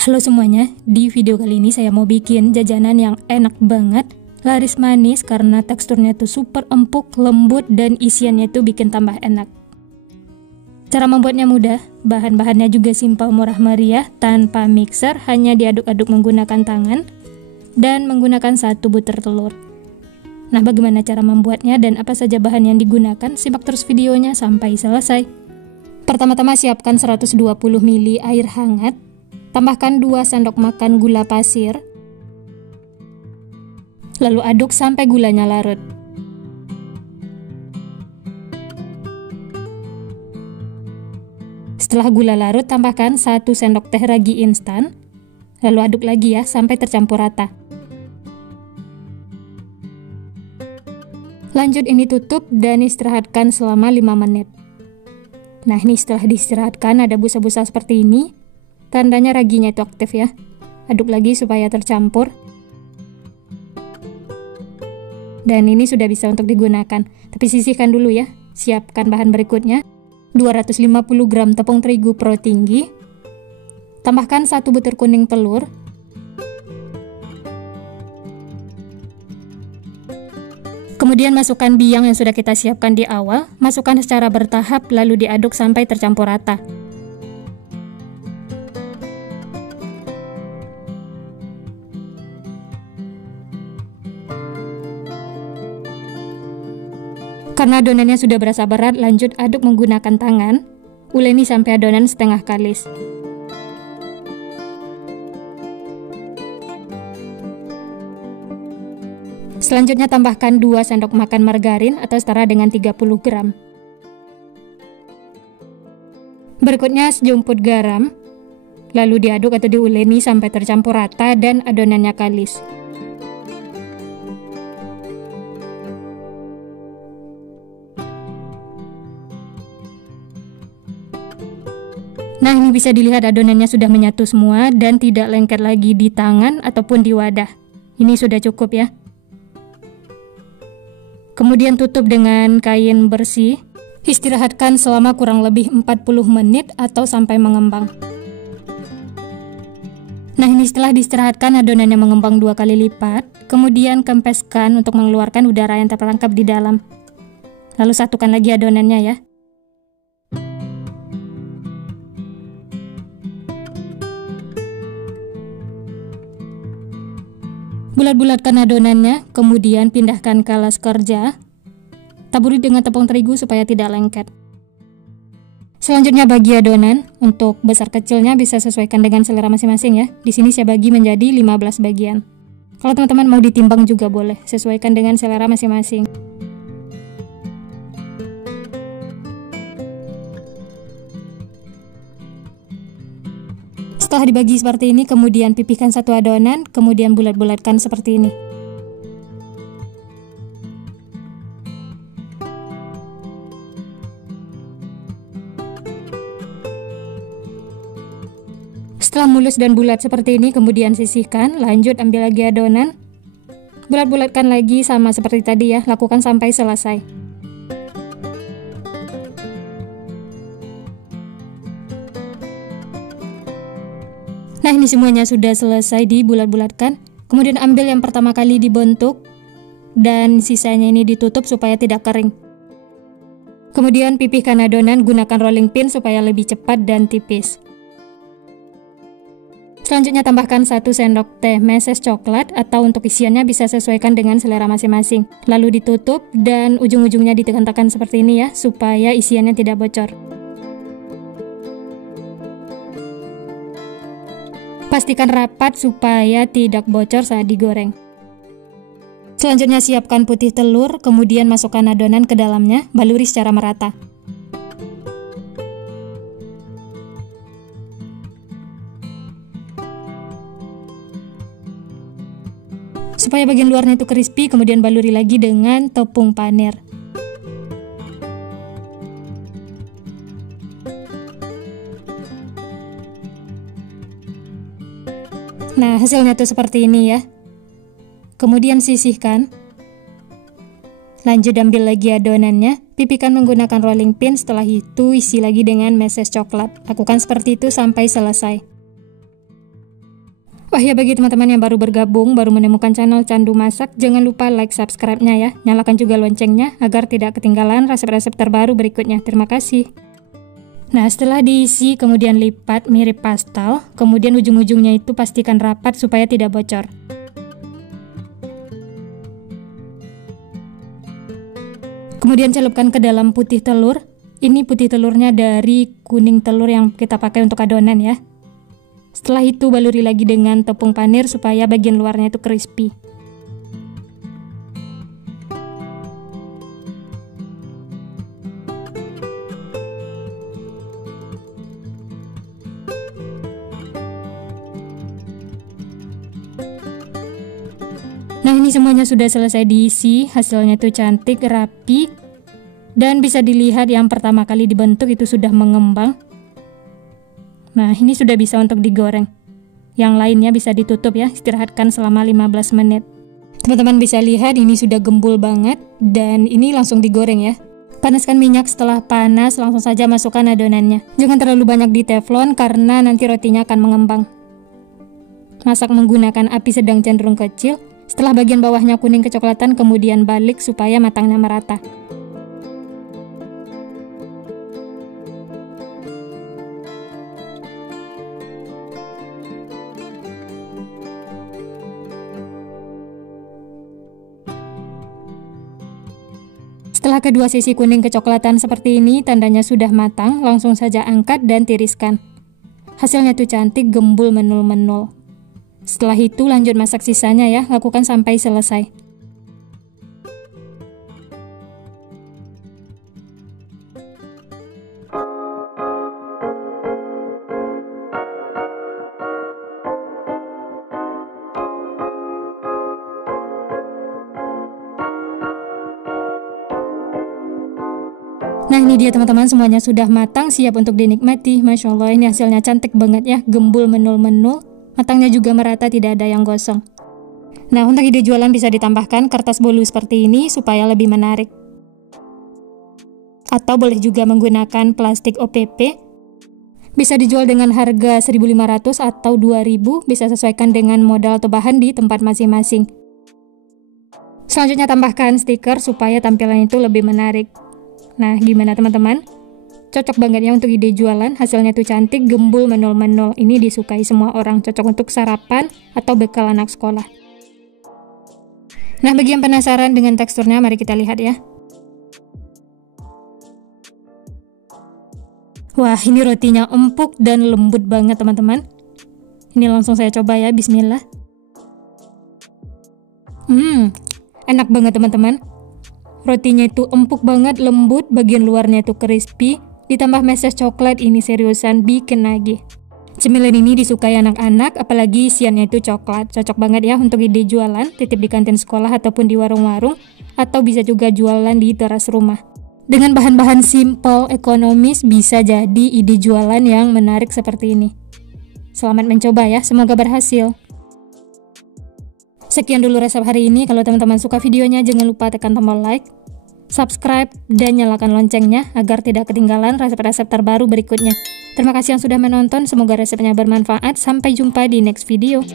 Halo semuanya, di video kali ini saya mau bikin jajanan yang enak banget, laris manis karena teksturnya tuh super empuk, lembut, dan isiannya tuh bikin tambah enak. Cara membuatnya mudah, bahan-bahannya juga simpel murah meriah, tanpa mixer, hanya diaduk-aduk menggunakan tangan, dan menggunakan 1 butir telur. Nah, bagaimana cara membuatnya dan apa saja bahan yang digunakan? Simak terus videonya sampai selesai. Pertama-tama siapkan 120 ml air hangat. Tambahkan 2 sendok makan gula pasir, lalu aduk sampai gulanya larut. Setelah gula larut, tambahkan 1 sendok teh ragi instan, lalu aduk lagi ya sampai tercampur rata. Lanjut ini tutup dan istirahatkan selama 5 menit. Nah, ini setelah diistirahatkan ada busa-busa seperti ini. Tandanya raginya itu aktif ya. Aduk lagi supaya tercampur. Dan ini sudah bisa untuk digunakan. Tapi sisihkan dulu ya. Siapkan bahan berikutnya. 250 gram tepung terigu pro tinggi. Tambahkan 1 butir kuning telur. Kemudian masukkan biang yang sudah kita siapkan di awal. Masukkan secara bertahap lalu diaduk sampai tercampur rata. Karena adonannya sudah berasa berat, lanjut aduk menggunakan tangan. Uleni sampai adonan setengah kalis. Selanjutnya tambahkan 2 sendok makan margarin atau setara dengan 30 gram. Berikutnya sejumput garam. Lalu diaduk atau diuleni sampai tercampur rata dan adonannya kalis. Nah, ini bisa dilihat adonannya sudah menyatu semua dan tidak lengket lagi di tangan ataupun di wadah. Ini sudah cukup ya. Kemudian tutup dengan kain bersih. Istirahatkan selama kurang lebih 40 menit atau sampai mengembang. Nah, ini setelah diistirahatkan adonannya mengembang 2 kali lipat. Kemudian kempeskan untuk mengeluarkan udara yang terperangkap di dalam. Lalu satukan lagi adonannya ya. Bulat-bulatkan adonannya, kemudian pindahkan ke alas kerja. Taburi dengan tepung terigu supaya tidak lengket. Selanjutnya bagi adonan, untuk besar kecilnya bisa sesuaikan dengan selera masing-masing ya. Di sini saya bagi menjadi 15 bagian. Kalau teman-teman mau ditimbang juga boleh, sesuaikan dengan selera masing-masing. Setelah dibagi seperti ini, kemudian pipihkan 1 adonan, kemudian bulat-bulatkan seperti ini. Setelah mulus dan bulat seperti ini, kemudian sisihkan, lanjut ambil lagi adonan. Bulat-bulatkan lagi sama seperti tadi ya, lakukan sampai selesai. Nah, ini semuanya sudah selesai dibulat-bulatkan. Kemudian ambil yang pertama kali dibentuk dan sisanya ini ditutup supaya tidak kering. Kemudian pipihkan adonan, gunakan rolling pin supaya lebih cepat dan tipis. Selanjutnya tambahkan 1 sendok teh meses coklat atau untuk isiannya bisa sesuaikan dengan selera masing-masing. Lalu ditutup dan ujung-ujungnya ditekan-tekan seperti ini ya, supaya isiannya tidak bocor. Pastikan rapat supaya tidak bocor saat digoreng. Selanjutnya siapkan putih telur, kemudian masukkan adonan ke dalamnya, baluri secara merata. Supaya bagian luarnya itu crispy, kemudian baluri lagi dengan tepung panir. Nah, hasilnya tuh seperti ini ya. Kemudian sisihkan. Lanjut ambil lagi adonannya, pipihkan menggunakan rolling pin, setelah itu isi lagi dengan meses coklat. Lakukan seperti itu sampai selesai. Wah ya, bagi teman-teman yang baru bergabung, baru menemukan channel Candu Masak, jangan lupa like, subscribe-nya ya. Nyalakan juga loncengnya agar tidak ketinggalan resep-resep terbaru berikutnya. Terima kasih. Nah, setelah diisi, kemudian lipat mirip pastel, kemudian ujung-ujungnya itu pastikan rapat supaya tidak bocor. Kemudian celupkan ke dalam putih telur. Ini putih telurnya dari kuning telur yang kita pakai untuk adonan ya. Setelah itu baluri lagi dengan tepung panir supaya bagian luarnya itu crispy. Nah, ini semuanya sudah selesai diisi, hasilnya itu cantik, rapi, dan bisa dilihat yang pertama kali dibentuk itu sudah mengembang. Nah, ini sudah bisa untuk digoreng. Yang lainnya bisa ditutup ya, istirahatkan selama 15 menit. Teman-teman bisa lihat ini sudah gembul banget, dan ini langsung digoreng ya. Panaskan minyak, setelah panas langsung saja masukkan adonannya. Jangan terlalu banyak di teflon karena nanti rotinya akan mengembang. Masak menggunakan api sedang cenderung kecil. Setelah bagian bawahnya kuning kecoklatan, kemudian balik supaya matangnya merata. Setelah kedua sisi kuning kecoklatan seperti ini, tandanya sudah matang, langsung saja angkat dan tiriskan. Hasilnya tuh cantik, gembul menul-menul. Setelah itu lanjut masak sisanya ya, lakukan sampai selesai. Nah, ini dia teman-teman, semuanya sudah matang, siap untuk dinikmati. Masya Allah, ini hasilnya cantik banget ya, gembul menul-menul, matangnya juga merata, tidak ada yang gosong. Nah, untuk ide jualan bisa ditambahkan kertas bolu seperti ini supaya lebih menarik. Atau boleh juga menggunakan plastik OPP. Bisa dijual dengan harga 1.500 atau 2.000, bisa sesuaikan dengan modal atau bahan di tempat masing-masing. Selanjutnya tambahkan stiker supaya tampilan itu lebih menarik. Nah, gimana teman-teman? Cocok banget ya untuk ide jualan, hasilnya tuh cantik, gembul, menul-menul. Ini disukai semua orang, cocok untuk sarapan atau bekal anak sekolah. Nah, bagi yang penasaran dengan teksturnya, mari kita lihat ya. Wah, ini rotinya empuk dan lembut banget teman-teman. Ini langsung saya coba ya, bismillah. Enak banget teman-teman. Rotinya itu empuk banget, lembut, bagian luarnya itu crispy, ditambah meses coklat, ini seriusan bikin nagih. Cemilan ini disukai anak-anak, apalagi isiannya itu coklat. Cocok banget ya untuk ide jualan, titip di kantin sekolah ataupun di warung-warung, atau bisa juga jualan di teras rumah. Dengan bahan-bahan simple, ekonomis, bisa jadi ide jualan yang menarik seperti ini. Selamat mencoba ya, semoga berhasil. Sekian dulu resep hari ini. Kalau teman-teman suka videonya, jangan lupa tekan tombol like, subscribe, dan nyalakan loncengnya agar tidak ketinggalan resep-resep terbaru berikutnya. Terima kasih yang sudah menonton, semoga resepnya bermanfaat. Sampai jumpa di next video.